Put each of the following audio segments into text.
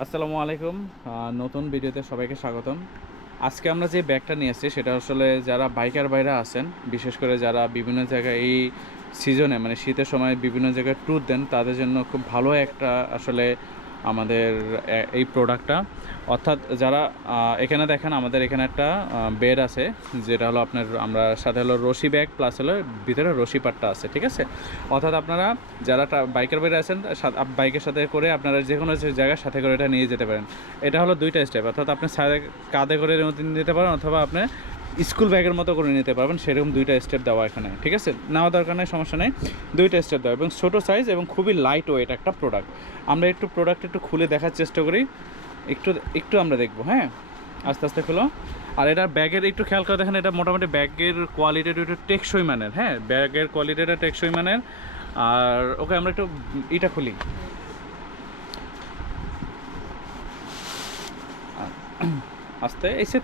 আসসালামু আলাইকুম। নতুন ভিডিওতে সবাইকে স্বাগতম। আজকে আমরা যে ব্যাগটা নিয়ে এসেছি সেটা আসলে যারা বাইকার ভাইরা আছেন, বিশেষ করে যারা বিভিন্ন জায়গায় এই সিজনে মানে শীতের সময় বিভিন্ন জায়গায় ট্যুর দেন, তাদের জন্য খুব ভালো একটা আসলে আমাদের এই প্রোডাক্টটা। অর্থাৎ যারা এখানে দেখেন আমাদের এখানে একটা বেড আছে, যেটা হলো আপনার আমরা সাথে হলো রশি ব্যাগ প্লাস হলো ভিতরে রশি পাট্টা আছে, ঠিক আছে? অর্থাৎ আপনারা যারা বাইকের বাইরে আছেন বাইকের সাথে করে আপনারা যে কোনো জায়গার সাথে করে এটা নিয়ে যেতে পারেন। এটা হলো দুইটা স্টেপ, অর্থাৎ আপনি কাঁধে করে নিতে পারেন অথবা আপনি স্কুল ব্যাগের মতো করে নিতে পারবেন, সেরকম দুইটা স্টেপ দেওয়া এখানে, ঠিক আছে? নেওয়া দরকার নেই, সমস্যা নেই, দুইটা স্টেপ দেওয়া এবং ছোটো সাইজ এবং খুবই লাইট ওয়েট একটা প্রোডাক্ট। আমরা একটু প্রোডাক্ট একটু খুলে দেখার চেষ্টা করি, একটু একটু আমরা দেখবো, হ্যাঁ, আস্তে আস্তে খুলো। আর এটার ব্যাগের একটু খেয়াল করে দেখেন, এটা মোটামুটি ব্যাগের কোয়ালিটিটা একটু টেকসই মানের, হ্যাঁ, ব্যাগের কোয়ালিটিটা টেকসই মানের। আর ওকে আমরা একটু এটা খুলি, আস্তে এসে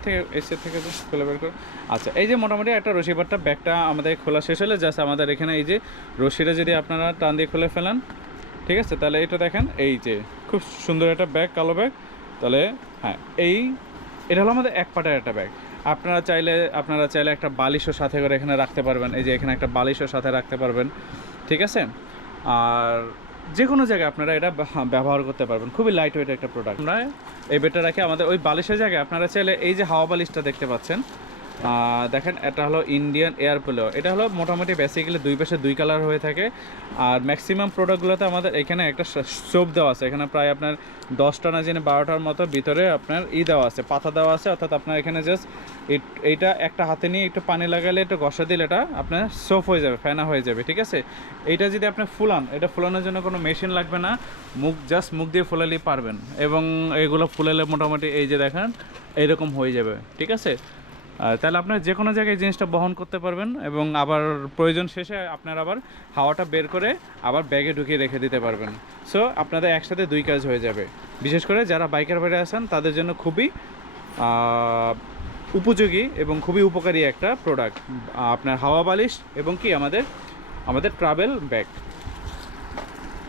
থেকে জাস্ট খুলে বের করে। আচ্ছা, এই যে মোটামুটি একটা রশিবারটা ব্যাগটা আমাদের খোলা শেষ হলে জাস্ট আমাদের এখানে এই যে রশিটা যদি আপনারা টান দিয়ে খুলে ফেলেন, ঠিক আছে? তাহলে এটা দেখেন, এই যে খুব সুন্দর একটা ব্যাগ, কালো ব্যাগ। তাহলে হ্যাঁ, এটা হলো আমাদের এক পাটের একটা ব্যাগ। আপনারা চাইলে একটা বালিশও সাথে করে এখানে রাখতে পারবেন, এই যে এখানে একটা বালিশও সাথে রাখতে পারবেন, ঠিক আছে? আর যে কোনো জায়গায় আপনারা এটা ব্যবহার করতে পারবেন, খুবই লাইট ওয়েট একটা প্রোডাক্ট। আমরা এই বেডটা রাখি আমাদের ওই বালিশের জায়গায় আপনারা চাইলে এই যে হাওয়া বালিশটা দেখতে পাচ্ছেন, দেখেন এটা হলো ইন্ডিয়ান এয়ার পোলো। এটা হলো মোটামুটি বেসিক্যালি দুই পাশে দুই কালার হয়ে থাকে। আর ম্যাক্সিমাম প্রোডাক্টগুলোতে আমাদের এখানে একটা সোপ দেওয়া আছে, এখানে প্রায় আপনার 10টা না জেনে 12টার মতো ভিতরে আপনার দেওয়া আছে, পাতা দেওয়া আছে। অর্থাৎ আপনার এখানে জাস্ট এইটা একটা হাতে নিয়ে একটু পানি লাগালে একটু ঘষা দিলে এটা আপনার সোপ হয়ে যাবে, ফেনা হয়ে যাবে, ঠিক আছে? এইটা যদি আপনি ফুলান, এটা ফুলানোর জন্য কোনো মেশিন লাগবে না, মুখ দিয়ে ফুলালেই পারবেন। এবং এগুলো ফুলালে মোটামুটি এই যে দেখেন এইরকম হয়ে যাবে, ঠিক আছে? তাহলে আপনার যে কোনো জায়গায় জিনিসটা বহন করতে পারবেন এবং আবার প্রয়োজন শেষে আপনার আবার হাওয়াটা বের করে আবার ব্যাগে ঢুকিয়ে রেখে দিতে পারবেন। সো আপনাদের একসাথে দুই কাজ হয়ে যাবে। বিশেষ করে যারা বাইকের বাইরে আছেন তাদের জন্য খুবই উপযোগী এবং খুবই উপকারী একটা প্রোডাক্ট, আপনার হাওয়া বালিশ এবং কি আমাদের ট্রাভেল ব্যাগ।